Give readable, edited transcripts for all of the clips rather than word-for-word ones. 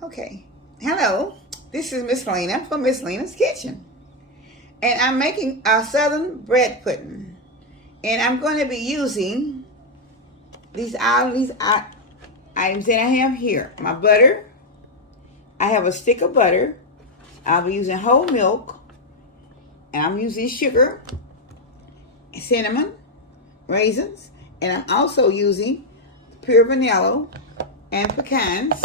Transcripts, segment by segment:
Okay. Hello. This is Ms Lena from Ms Lena's Kitchen. And I'm making a southern bread pudding. And I'm going to be using these items that I have here. My butter. I have a stick of butter. I'll be using whole milk. And I'm using sugar, cinnamon, raisins. And I'm also using pure vanilla and pecans.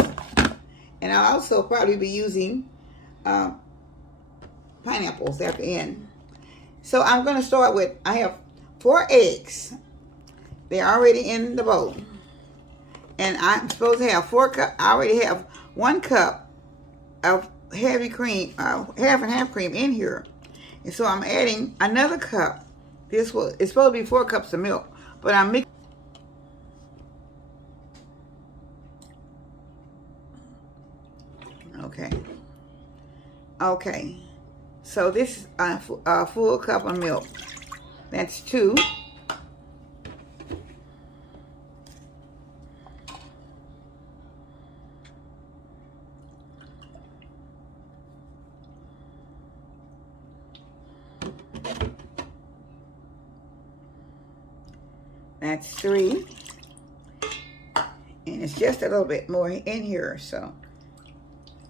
And I'll also probably be using pineapples at the end. So I'm going to start with, I have 4 eggs. They're already in the bowl. And I'm supposed to have 4 cups. I already have 1 cup of heavy cream, half and half cream in here. And so I'm adding another cup. It's supposed to be 4 cups of milk, but I'm mixing. Okay. So this is a full cup of milk. That's 2. That's 3. And it's just a little bit more in here, so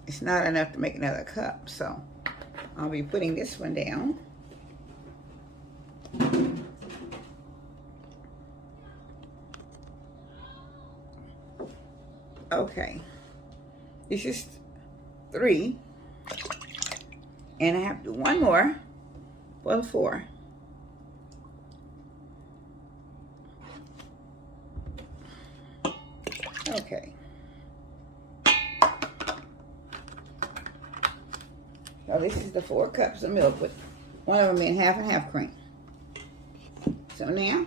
it's not enough to make another cup. So I'll be putting this one down. Okay. This is 3. And I have to do 1 more for 4. Okay. So this is the 4 cups of milk with 1 of them in half and half cream. So now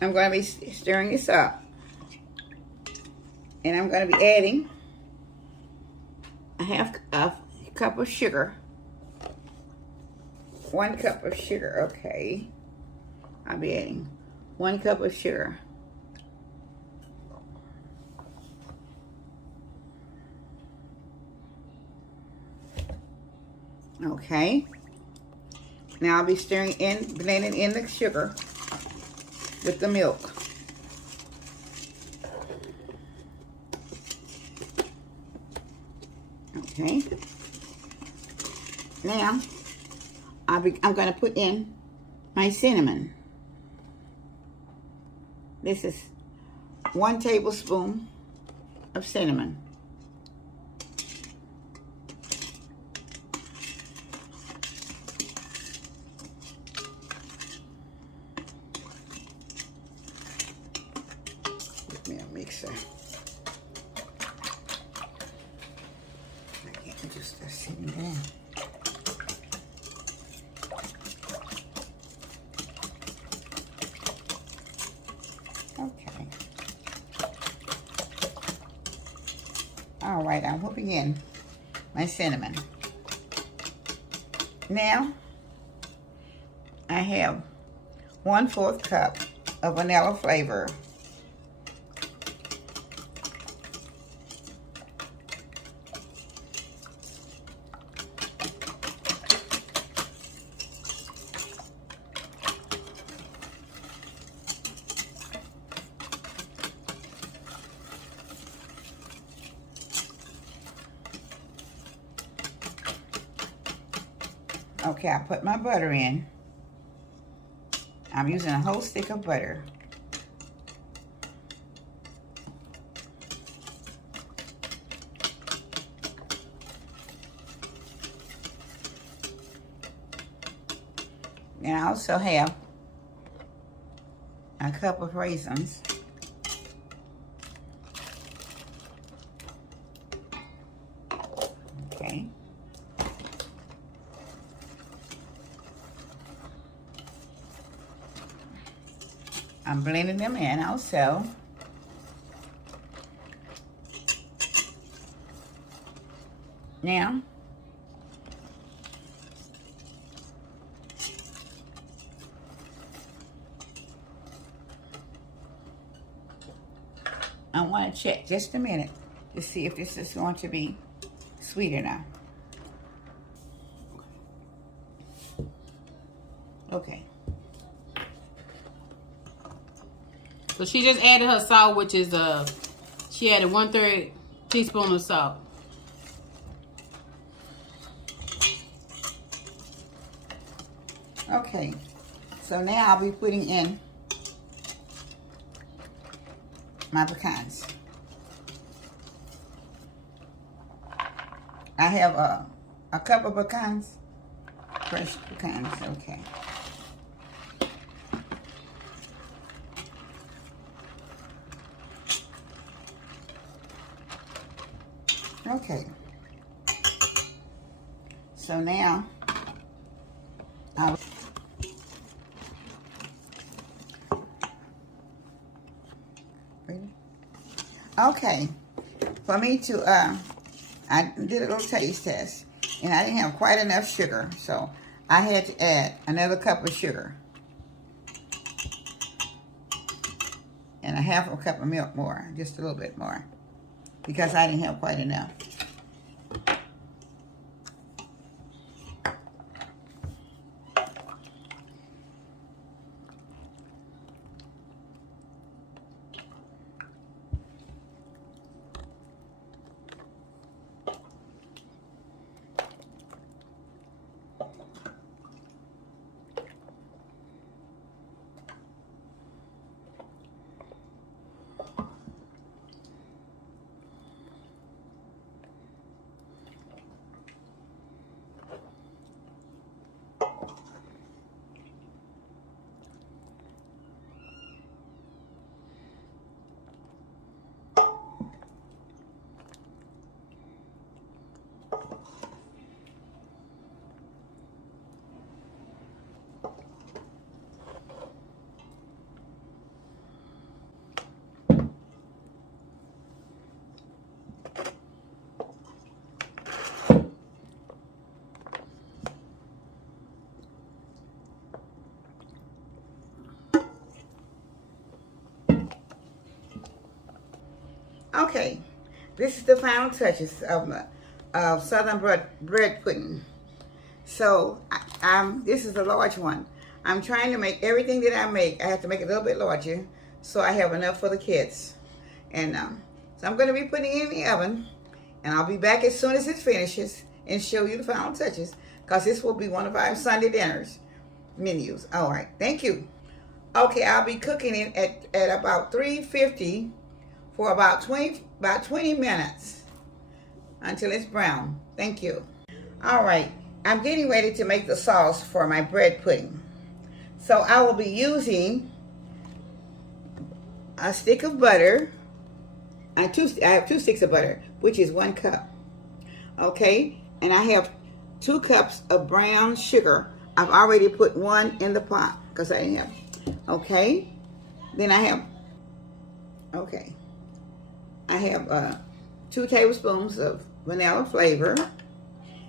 I'm going to be stirring this up. And I'm going to be adding a cup of sugar. 1 cup of sugar, okay. I'll be adding 1 cup of sugar. Okay. Now I'll be blending in the sugar with the milk. Okay. Now I'm going to put in my cinnamon. This is 1 tablespoon of cinnamon. Mixer. I can't just sitting down. Okay. All right, I'm whipping in my cinnamon. Now I have 1/4 cup of vanilla flavor. Okay, I put my butter in. I'm using a whole stick of butter. And I also have a cup of raisins. Okay. I'm blending them in also. Now, I want to check just a minute to see if this is going to be sweet enough. Okay. So she just added her salt, which is she added 1/3 teaspoon of salt. Okay. So now I'll be putting in my pecans. I have a cup of pecans, fresh pecans, okay. Okay. So now, okay, for me to, I did a little taste test, and I didn't have quite enough sugar, so I had to add another cup of sugar. And a half a cup of milk more, just a little bit more, because I didn't have quite enough. Okay, this is the final touches of southern bread pudding. So this is a large one. I'm trying to make everything that I make. I have to make it a little bit larger so I have enough for the kids. And so I'm going to be putting it in the oven, and I'll be back as soon as it finishes and show you the final touches, because this will be one of our Sunday dinners menus. All right, thank you. Okay, I'll be cooking it at about 350 for about 20 minutes until it's brown. Thank you. All right, I'm getting ready to make the sauce for my bread pudding. So I will be using a stick of butter. I have 2 sticks of butter, which is 1 cup. Okay, and I have 2 cups of brown sugar. I've already put 1 in the pot because I didn't have. Okay, then I have. Okay. I have 2 tablespoons of vanilla flavor,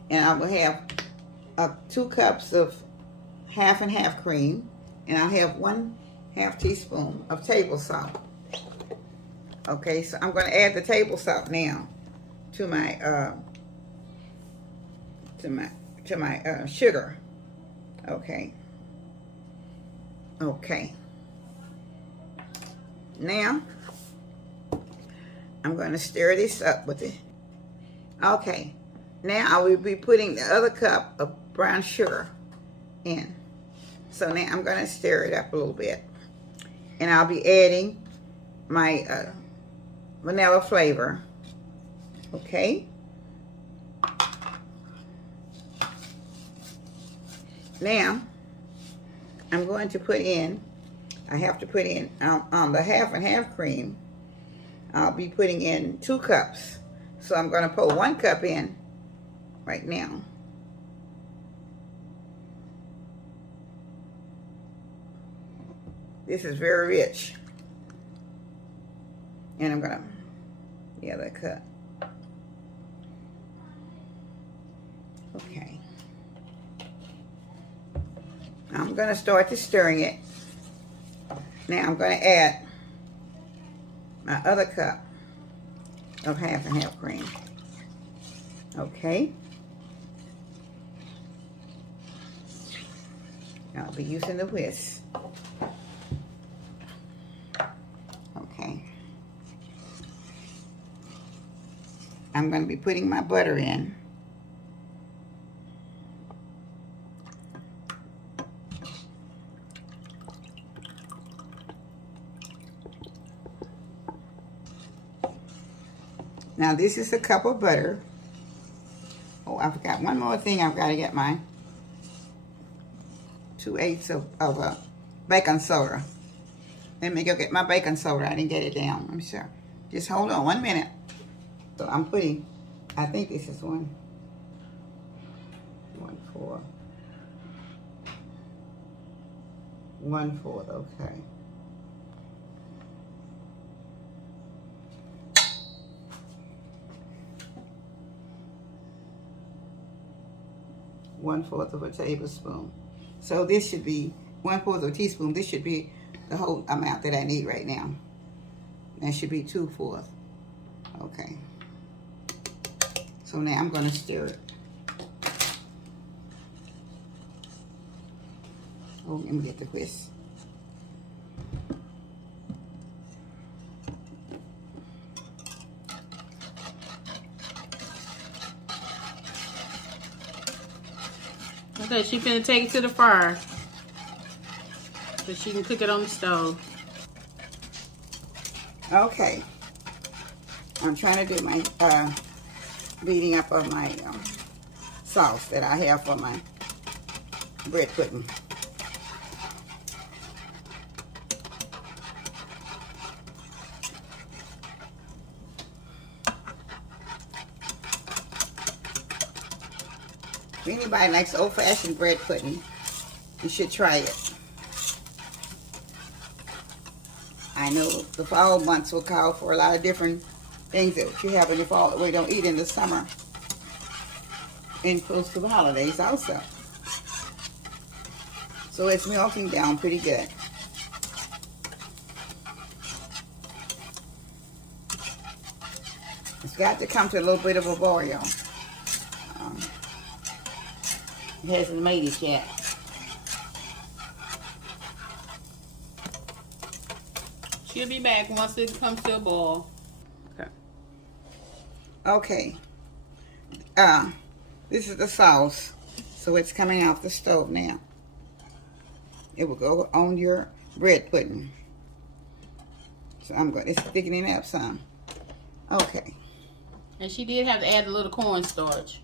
and I will have 2 cups of half and half cream, and I'll have 1/2 teaspoon of table salt. Okay, so I'm going to add the table salt now to my sugar. Okay. Okay. Now I'm going to stir this up with it. Okay, now I will be putting the other cup of brown sugar in. So now I'm going to stir it up a little bit. And I'll be adding my vanilla flavor. Okay. Now, I'm going to put in, I have to put in, on the half and half cream, I'll be putting in 2 cups. So I'm going to put 1 cup in right now. This is very rich. And I'm going to, the other cup. Okay. I'm going to start to stirring it. Now I'm going to add my other cup of half and half cream. Okay. I'll be using the whisk. Okay. I'm going to be putting my butter in. Now this is a cup of butter. Oh, I forgot one more thing. I've got to get my 2/8 of baking soda. Let me go get my baking soda. I didn't get it down. I'm sure. Just hold on 1 minute. So I'm putting, I think this is 1/4. 1/4, okay. One-fourth of a tablespoon. So this should be 1/4 of a teaspoon. This should be the whole amount that I need right now. That should be 2/4. Okay. So now I'm going to stir it. Oh, let me get the whisk. Okay, she finna take it to the fire so she can cook it on the stove. Okay. I'm trying to do my beating up of my sauce that I have for my bread pudding. If anybody likes old-fashioned bread pudding, you should try it. I know the fall months will call for a lot of different things that you have in the fall that we don't eat in the summer, and close to the holidays also. So it's melting down pretty good. It's got to come to a little bit of a boil. It hasn't made it yet. She'll be back once it comes to a boil. Okay. This is the sauce. So it's coming off the stove now. It will go on your bread pudding. So it's thickening up some. Okay. And she did have to add a little cornstarch.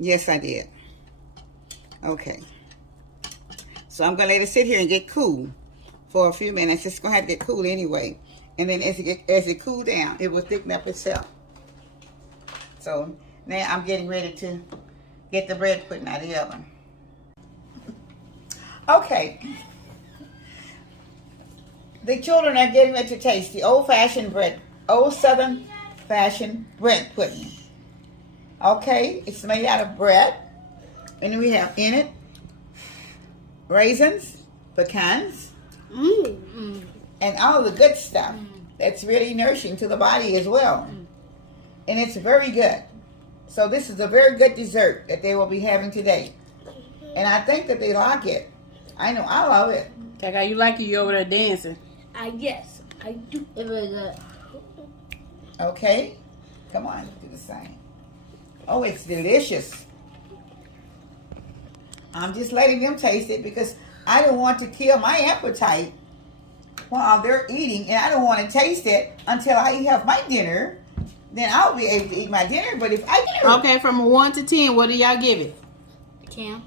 Yes, I did. Okay. So I'm going to let it sit here and get cool for a few minutes. It's going to have to get cool anyway. And then as it cools down, it will thicken up itself. So now I'm getting ready to get the bread pudding out of the oven. Okay. The children are getting ready to taste the old Southern fashioned bread pudding. Okay, it's made out of bread, and we have in it raisins, pecans, and all the good stuff that's really nourishing to the body as well. And it's very good. So this is a very good dessert that they will be having today. And I think that they like it. I know, I love it. Taka, you like it? You over there dancing? Yes, I do. It was good. Okay, come on, do the same. Oh, it's delicious. I'm just letting them taste it because I don't want to kill my appetite while they're eating, and I don't want to taste it until I have my dinner. Then I'll be able to eat my dinner. But if I get Okay, from a 1 to 10, what do y'all give it? 10.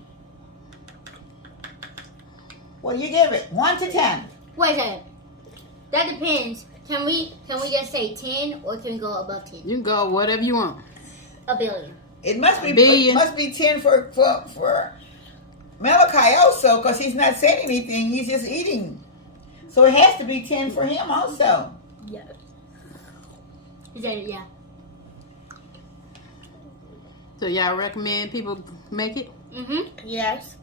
What do you give it? 1 to 10. Wait a second. That depends. Can we just say 10 or can we go above 10? You can go whatever you want. A billion. It must be Billion. It must be 10 for Malachi also, because he's not saying anything. He's just eating. So it has to be 10 for him also. Yes. Is that it? Yeah. So y'all recommend people make it? Yes.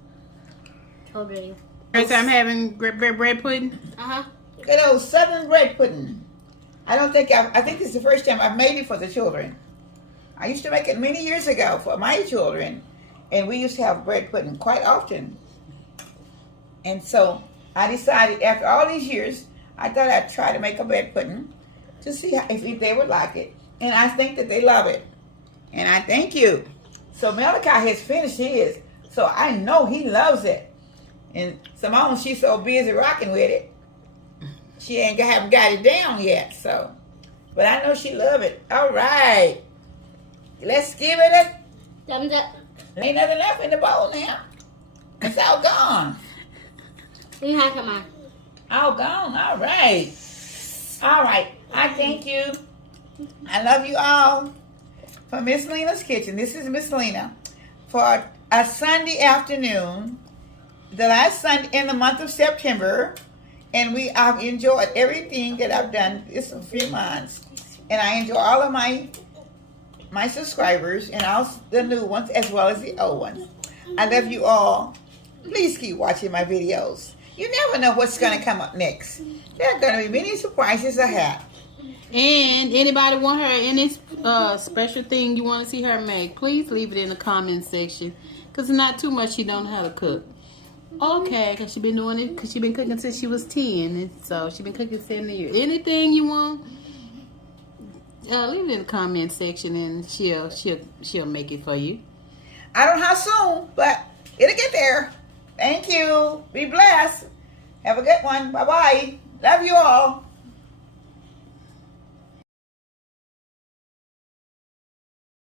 Totally. First time having bread pudding? Uh-huh. Good old Southern bread pudding. I think this is the first time I've made it for the children. I used to make it many years ago for my children, and we used to have bread pudding quite often. And so I decided after all these years, I thought I'd try to make a bread pudding to see if they would like it. And I think that they love it. And I thank you. So Malachi has finished his, so I know he loves it. And Simone, she's so busy rocking with it. She haven't got it down yet, so. But I know she love it. All right. Let's give it a thumbs up. Ain't nothing left in the bowl now. It's all gone. You have some more. All gone. All right. All right. I thank you. I love you all. For Ms Lena's Kitchen, this is Ms Lena. For a Sunday afternoon, the last Sunday in the month of September, and I've enjoyed everything that I've done this a few months. And I enjoy all of my subscribers and all the new ones as well as the old ones. I love you all. Please keep watching my videos. You never know what's going to come up next. There are going to be many surprises ahead. And anybody want her any special thing you want to see her make, please leave it in the comment section. Because it's not too much she don't know how to cook. Okay, because she been doing it, because she been cooking since she was 10. And so she been cooking 7 years. Anything you want, leave it in the comment section and she'll make it for you. I don't know how soon, but it'll get there. Thank you. Be blessed. Have a good one. Bye-bye. Love you all.